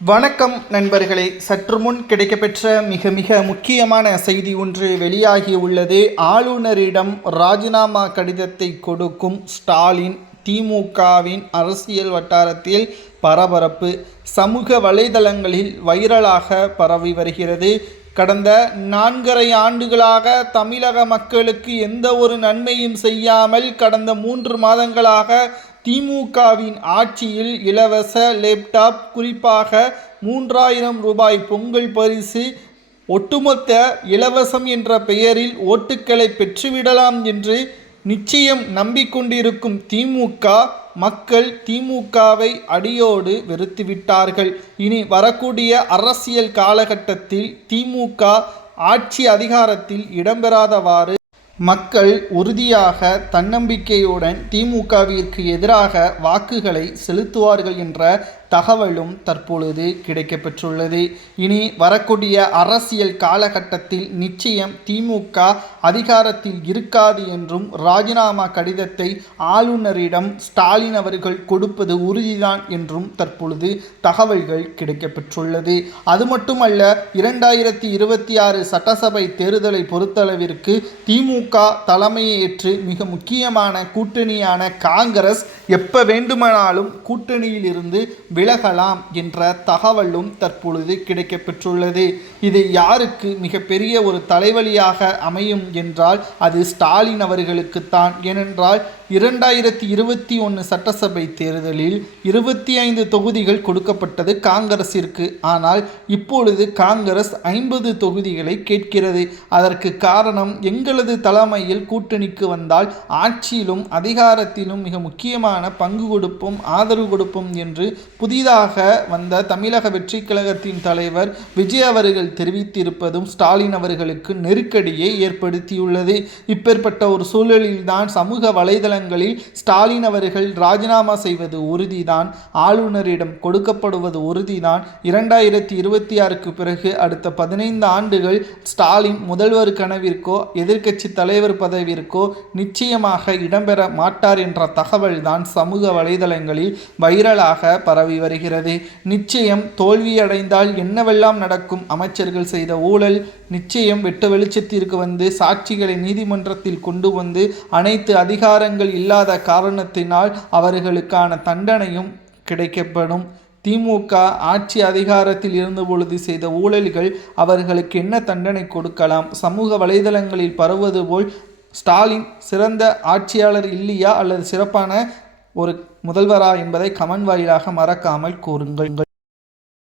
வணக்கம் நண்பர்களே. சற்று முன் கிடைக்கப்பெற்ற மிக மிக முக்கியமான செய்தி ஒன்று வெளியாகி உள்ளது. ஆளுநரிடம் ராஜினாமா கடிதத்தை கொடுக்கும் ஸ்டாலின் திமுகவின் அரசியல் வட்டாரத்தில் பரபரப்பு சமூக வலைதளங்களில் வைரலாக பரவி வருகிறது. கடந்த நான்கரை ஆண்டுகளாக தமிழக மக்களுக்கு எந்த ஒரு நன்மையும் செய்யாமல் கடந்த மூன்று மாதங்களாக திமுகவின் ஆட்சியில் இலவச லேப்டாப் குறிப்பாக மூன்றாயிரம் ரூபாய் பொங்கல் பரிசு ஒட்டுமொத்த இலவசம் என்ற பெயரில் ஓட்டுக்களை பெற்றுவிடலாம் என்று நிச்சயம் நம்பிக்கொண்டிருக்கும் திமுக மக்கள் திமுகவை அடியோடு வெறுத்துவிட்டார்கள். இனி வரக்கூடிய அரசியல் காலகட்டத்தில் திமுக ஆட்சி அதிகாரத்தில் இடம்பெறாதவாறு மக்கள் உறுதியாக தன்னம்பிக்கையுடன் திமுகவிற்கு எதிராக வாக்குகளை செலுத்துவார்கள் என்ற தகவலும் தற்பொழுது கிடைக்கப்பெற்றுள்ளது. இனி வரக்கூடிய அரசியல் காலகட்டத்தில் நிச்சயம் திமுக அதிகாரத்தில் இருக்காது என்றும் ராஜினாமா கடிதத்தை ஆளுநரிடம் ஸ்டாலின் அவர்கள் கொடுப்பது உறுதிதான் என்றும் தற்பொழுது தகவல்கள் கிடைக்கப்பெற்றுள்ளது. அது மட்டுமல்ல இரண்டாயிரத்தி இருபத்தி ஆறு சட்டசபை தேர்தலை பொறுத்தளவிற்கு திமுக தலைமையேற்று மிக முக்கியமான கூட்டணியான காங்கிரஸ் எப்போ வேண்டுமானாலும் கூட்டணியில் இருந்து விலகலாம் என்ற தகவலும் தற்பொழுது கிடைக்கப்பெற்றுள்ளது. இது யாருக்கு மிகப்பெரிய ஒரு தலைவலியாக அமையும் என்றால் அது ஸ்டாலின் அவர்களுக்குத்தான். ஏனென்றால் இரண்டாயிரத்தி இருபத்தி ஒன்று சட்டசபை தேர்தலில் இருபத்தி ஐந்து தொகுதிகள் கொடுக்கப்பட்டது காங்கிரஸிற்கு ஆனால் இப்பொழுது காங்கிரஸ் ஐம்பது தொகுதிகளை கேட்கிறது. அதற்கு காரணம் எங்களது தலைமையில் கூட்டணிக்கு வந்தால் ஆட்சியிலும் அதிகாரத்திலும் மிக முக்கியமான பங்கு கொடுப்போம் ஆதரவு கொடுப்போம் என்று புதிதாக வந்த தமிழக வெற்றி கழகத்தின் தலைவர் விஜய் அவர்கள் தெரிவித்திருப்பதும் ஸ்டாலின் அவர்களுக்கு நெருக்கடியை ஏற்படுத்தியுள்ளது. இப்பேற்பட்ட ஒரு சூழலில்தான் சமூக நேரங்களில் ஸ்டாலின் அவர்கள் ராஜினாமா செய்வது உறுதிதான் ஆளுநரிடம் கொடுக்கப்படுவது உறுதிதான். இரண்டாயிரத்தி இருபத்தி ஆறுக்கு பிறகு அடுத்த பதினைந்து ஆண்டுகள் ஸ்டாலின் முதல்வர் கனவிற்கோ எதிர்க்கட்சி தலைவர் பதவிற்கோ நிச்சயமாக இடம்பெற மாட்டார் என்ற தகவல் தான் சமூக வலைதளங்களில் வைரலாக பரவி வருகிறது. நிச்சயம் தோல்வியடைந்தால் என்னவெல்லாம் நடக்கும்? அமைச்சர்கள் செய்த ஊழல் நிச்சயம் வெட்ட வெளிச்சத்திற்கு வந்து சாட்சிகளை நீதிமன்றத்தில் கொண்டு வந்து அனைத்து அதிகாரங்கள் இல்லாத காரணத்தினால் அவர்களுக்கான தண்டனையும் கிடைக்கப்படும். திமுக ஆட்சி அதிகாரத்தில் இருந்த பொழுது செய்த ஊழல்கள் அவர்களுக்கு என்ன தண்டனை கொடுக்கலாம்? சமூக வலைதளங்களில் பரவுவது போல் ஸ்டாலின் சிறந்த ஆட்சியாளர் இல்லையா அல்லது சிறப்பான ஒரு முதல்வரா என்பதை கமன் வாயிலாக மறக்காமல் கூறுங்கள்.